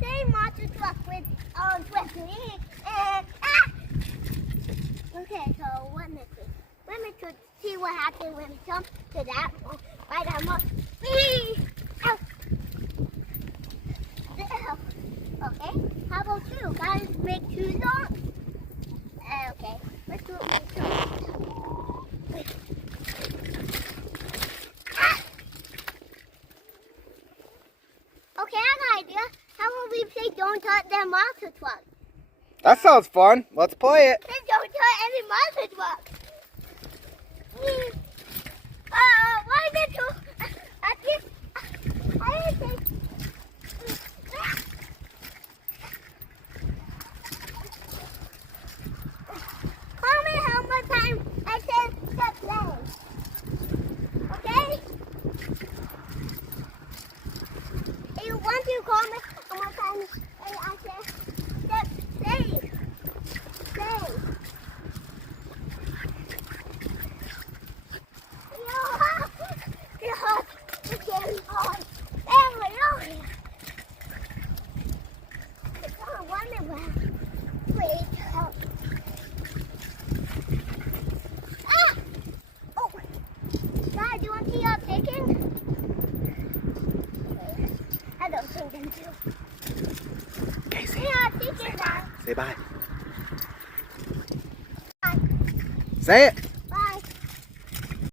same monster truck with Trampoline and Okay, so what next? Let me see what happens when we jump to that one. Right, I'm up. Okay, how about you? Guys, make two songs. Okay, let's do it. Okay, I got an idea. How about we say don't touch that monster truck? That sounds fun. Let's play it. Then don't touch any monster truck. Why did you? I didn't say. Call me how much time I said step play. Okay? If once you call me how much time I said step play. Stay. It's getting hard. It's on one around. Wait, help. Oh! Dad, do you want to see our picking? I don't think them do. Okay, say Yeah, bye. Say bye. Bye. Say it.